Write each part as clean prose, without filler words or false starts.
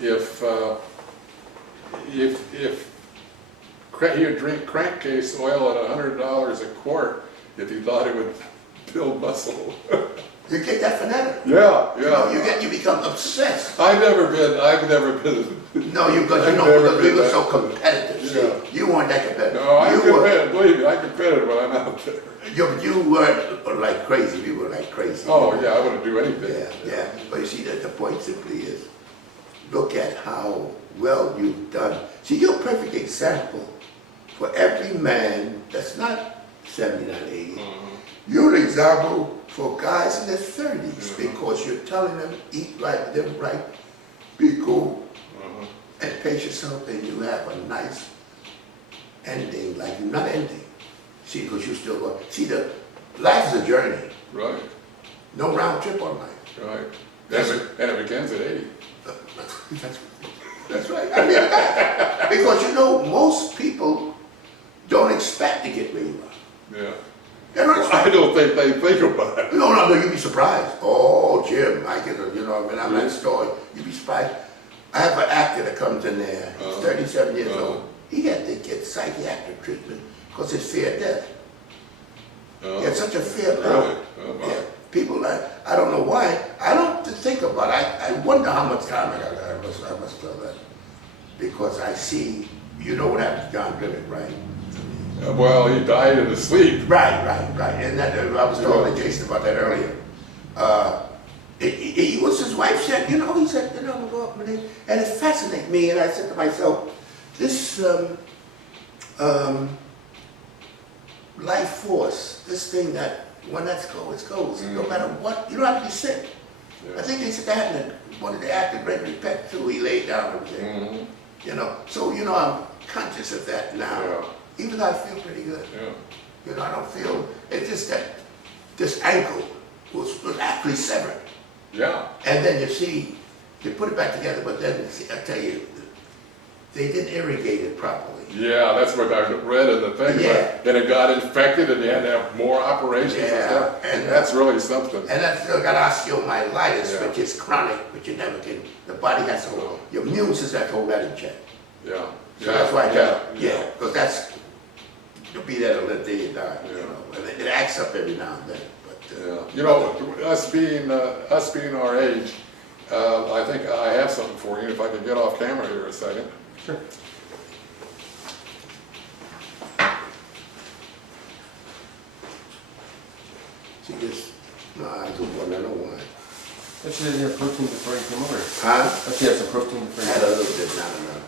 if he would drink crankcase oil at $100 a quart if he thought it would build muscle. You get that fanatic. Yeah, You become obsessed. I've never been. No, because we were so competitive. Yeah. See, you weren't that competitive. No, I'm competitive. Believe me, I'm competitive when I'm out there. You weren't like crazy. We were like crazy. Oh yeah, I wouldn't do anything. Yeah. But you see, that the point simply is, look at how well you've done. See, you're a perfect example for every man that's not 79, 80. You're an example for guys in their 30s because you're telling them eat right, live right, be cool, and pace yourself, and you have a nice ending. Like you're not ending. See, because you're still going. See, life is a journey. Right. No round trip on life. Right. And it begins at 80. That's right. I mean, because most people don't expect to get where you are. Yeah. They don't expect. I don't think they think about it. No, you'd be surprised. Oh, Jim, I get it. When I'm at the store, you'd be surprised. I have an actor that comes in there. He's 37 years old. He had to get psychiatric treatment because his fear of death. He had such a fear of death. Really? Yeah. People, I don't know why. I don't think about it. I wonder how much time I got. I must tell that. Because I see, you know what happened to John Grimmett, right? Well, he died in his sleep. Right. And that, I was talking to Jason about that earlier. He was, his wife said, he said, I'm going to go up and it fascinated me. And I said to myself, this life force, this thing that when that goes, it goes. No matter what, you don't have to be sick. Yeah. I think they said that in one of the actors, Gregory Peck too, he laid down and said, So, I'm conscious of that now. Yeah. Even though I feel pretty good. Yeah. I don't feel, it's just that this ankle was actually severed. Yeah. And then you see, they put it back together, but then, I tell you, they didn't irrigate it properly. Yeah, that's what I read in the thing. Yeah. Then it got infected and they had to have more operations and stuff. And that's really something. And that's still got osteomyelitis, which is chronic, which you never can, the body has to hold, your immune system has to hold that in check. Yeah. So that's why because that's, you'll be there till the day you die, and it acts up every now and then. But, us being our age, I think I have something for you. If I can get off camera here a second. Sure. See this? No, I don't want to know why. But you didn't have protein before you came over. Huh? But you had some protein before I you had came a over. little bit, not enough.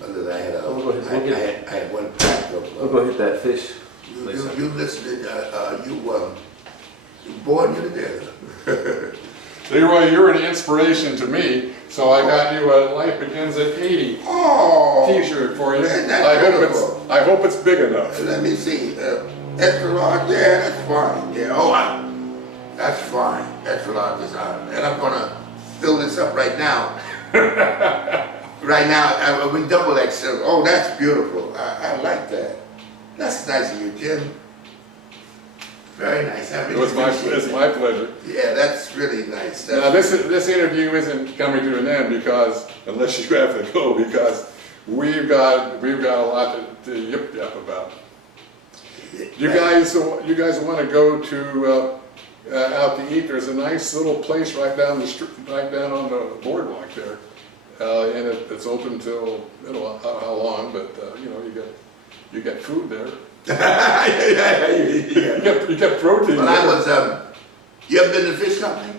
But I had We'll I had one pack of. We'll go hit that fish. You listened, you born you together. Leroy, you're an inspiration to me, so I got you a Life Begins at 80 t-shirt for you. I hope it's big enough. Let me see. Extra large, yeah, that's fine. Yeah, that's fine. Extra large is on. And I'm gonna fill this up right now. Right now, we double XL. Oh, that's beautiful. I like that. That's nice of you, Jim. Very nice. It's my pleasure. Yeah, that's really nice. Now this interview isn't coming to an end because, unless you have to go, because we've got a lot to yip yap about. You guys want to go to out to eat? There's a nice little place right down the street, right down on the boardwalk there, and it's open till how long, but you get food there. You get protein. Well, I was, you ever been to the fish company?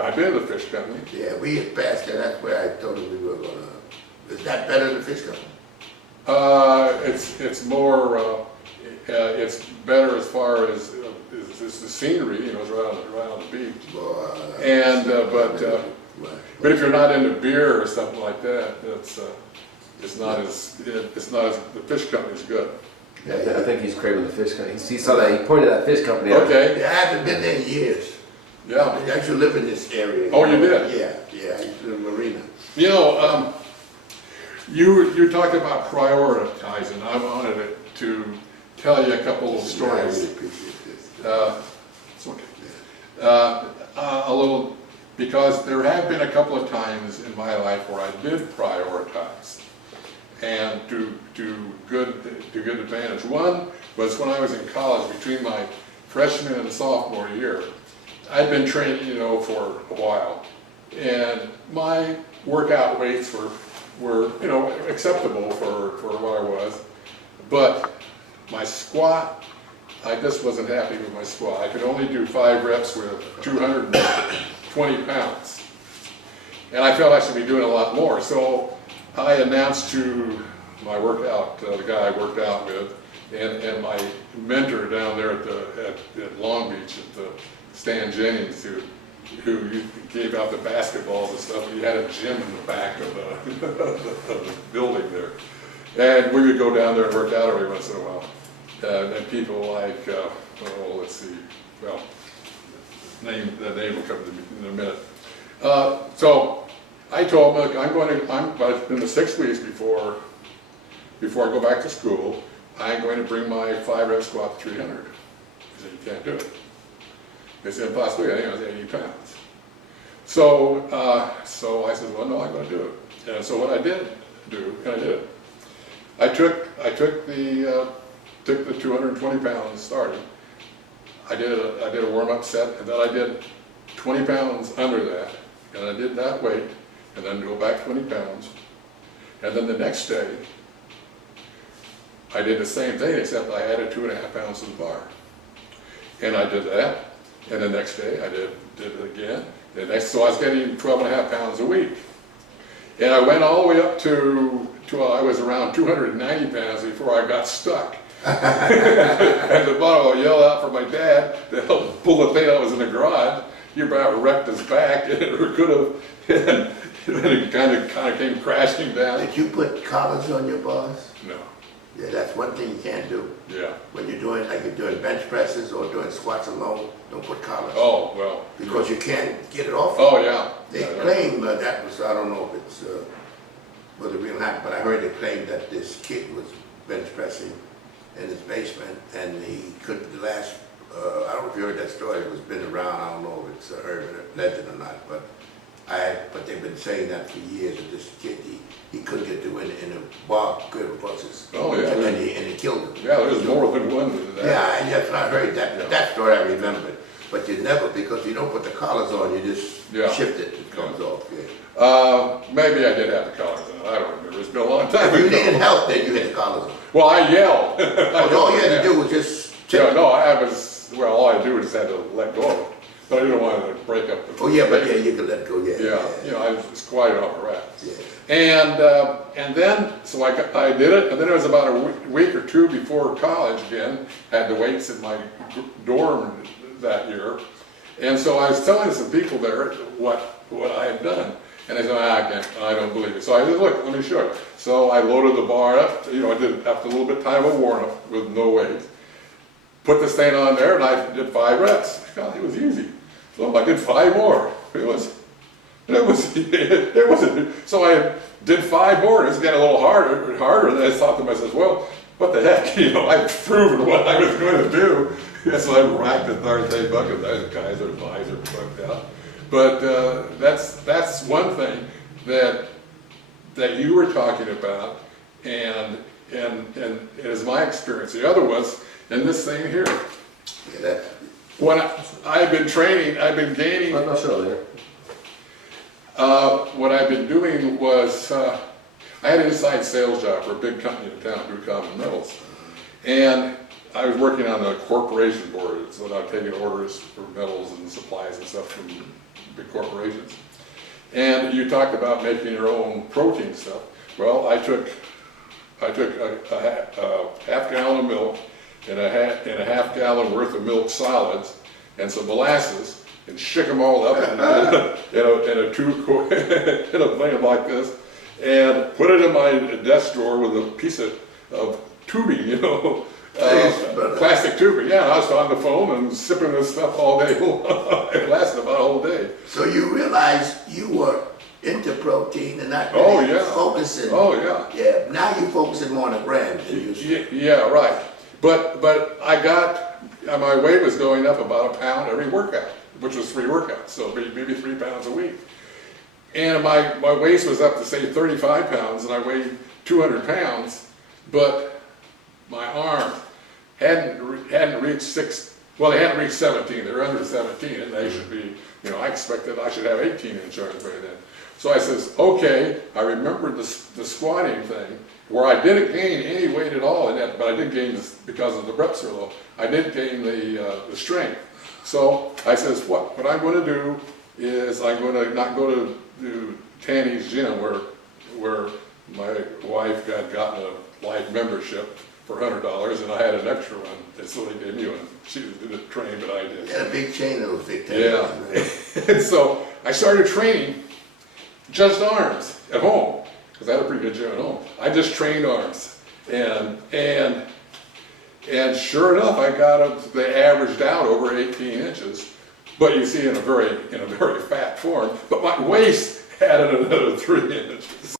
I've been to the fish company. Yeah, we had passed there. That's where I told them we were gonna. Is that better than the fish company? It's more. It's better as far as the scenery. It's right on the beach. And but if you're not into beer or something like that, it's not as the fish company's good. Yeah, I think he's craving the fish company. He saw that, he pointed that fish company out. Okay. Yeah, I haven't been there in years. Yeah. I used to live in this area. Oh, you did? Yeah, I used to live in Marina. You talked about prioritizing. I wanted to tell you a couple of stories. I really appreciate this. It's okay. A little because there have been a couple of times in my life where I did prioritize and to good advantage. One was when I was in college, between my freshman and sophomore year. I'd been training, for a while, and my workout weights were acceptable for what I was, but my squat, I just wasn't happy with my squat. I could only do 5 reps with 220 pounds, and I felt I should be doing a lot more. So I announced to my workout, the guy I worked out with, and my mentor down there at Long Beach, at the Stan Jennings, who gave out the basketballs and stuff. He had a gym in the back of the building there. And we would go down there and work out every once in a while. And people like, let's see, well, the name will come to me in a minute. So I told him, look, but in the 6 weeks before I go back to school, I'm going to bring my 5 rep squat to 300. He said, you can't do it. It's impossible. I think I was 80 pounds. So I said, well, no, I'm going to do it. And so what I did do, and I did it. I took the 220 pounds starting. I did a warm-up set, and then I did 20 pounds under that, and I did that weight, and then go back 20 pounds, and then the next day I did the same thing, except I added 2.5 pounds to the bar, and I did that. And the next day I did it again. So I was getting 12.5 pounds a week. And I went all the way up to I was around 290 pounds before I got stuck. At the bottom, I yelled out for my dad to help pull the thing that was in the garage. He about wrecked his back, and it could have, and it kind of came crashing down. Did you put collars on your bars? No. Yeah, that's one thing you can't do. Yeah. When you're doing bench presses or doing squats alone, don't put collars. Oh, well. Because you can't get it off. Oh, yeah. They claim that was, I don't know if it's was it real happened, but I heard they claimed that this kid was bench pressing in his basement, and he couldn't last. I don't know if you heard that story. It was been around. I don't know if it's an urban legend or not, but they've been saying that for years. That this kid, he couldn't get through in a bar good buses. Oh yeah. And he killed him. Yeah, there's more than one than that. Yeah, yes, I heard that. Yeah. That story I remembered. But you never, because you don't put the collars on, you just shift it. It comes off. Yeah. Maybe I did have the collars on. I don't remember. It's been a long time ago. If you needed help, then you had the collars on. Well, I yelled. All you had to do was just tip. Yeah, no, all I do is had to let go of it. But I didn't want to break up the... Oh, yeah, but yeah, you could let it go, yeah. Yeah, I was quite off a rack. Yeah. And then, so I did it, and then it was about a week or two before college again. Had the weights in my dorm that year. And so I was telling some people there what I had done. And they said, I don't believe it. So I said, look, let me show you. So I loaded the bar up, I did after a little bit of time of warm-up with no weights. Put this thing on there, and I did 5 reps. God, it was easy. So I did 5 more. So I did 5 more, and it's getting a little harder, and I thought to myself, well, what the heck, I've proven what I was going to do. And so I racked the third day bucket, those guys are buys are fucked out. But that's one thing that you were talking about, and it is my experience. The other was in this thing here. Yeah, When I've been training, I've been gaining. I'll show there. What I've been doing was, I had an inside sales job for a big company in town, Blue Common Metals, and I was working on the corporation board, so I'm taking orders for metals and supplies and stuff from big corporations. And you talked about making your own protein stuff. Well, I took a half gallon of milk and a half gallon worth of milk solids and some molasses and shook them all up in a thing like this and put it in my desk drawer with a piece of tubing, plastic tubing. Yeah, and I was on the phone and sipping this stuff all day long. It lasted about a whole day. So you realized you were into protein and not really focusing. Oh yeah. Yeah. Now you're focusing more on the grams than you should. Yeah, right. But I got my weight was going up about a pound every workout. which was 3 workouts, so maybe 3 pounds a week. And my waist was up to say 35 pounds, and I weighed 200 pounds, but my arm hadn't reached they hadn't reached 17. They were under 17, and they should be, I expected I should have 18-inch arms by then. So I says, okay, I remembered the squatting thing, where I didn't gain any weight at all in that, but I did gain this because of the reps were low. I did gain the strength. So I says, what I'm going to do is I'm going to not go to Tanny's gym where my wife had gotten a life membership for $100, and I had an extra one, and so they gave me one. She didn't train, but I did. You had a big chain of those big Yeah. And so I started training just arms at home, because I had a pretty good gym at home. I just trained arms, and sure enough, they averaged out over 18 inches. But you see, in a very fat form. But my waist added another 3 inches.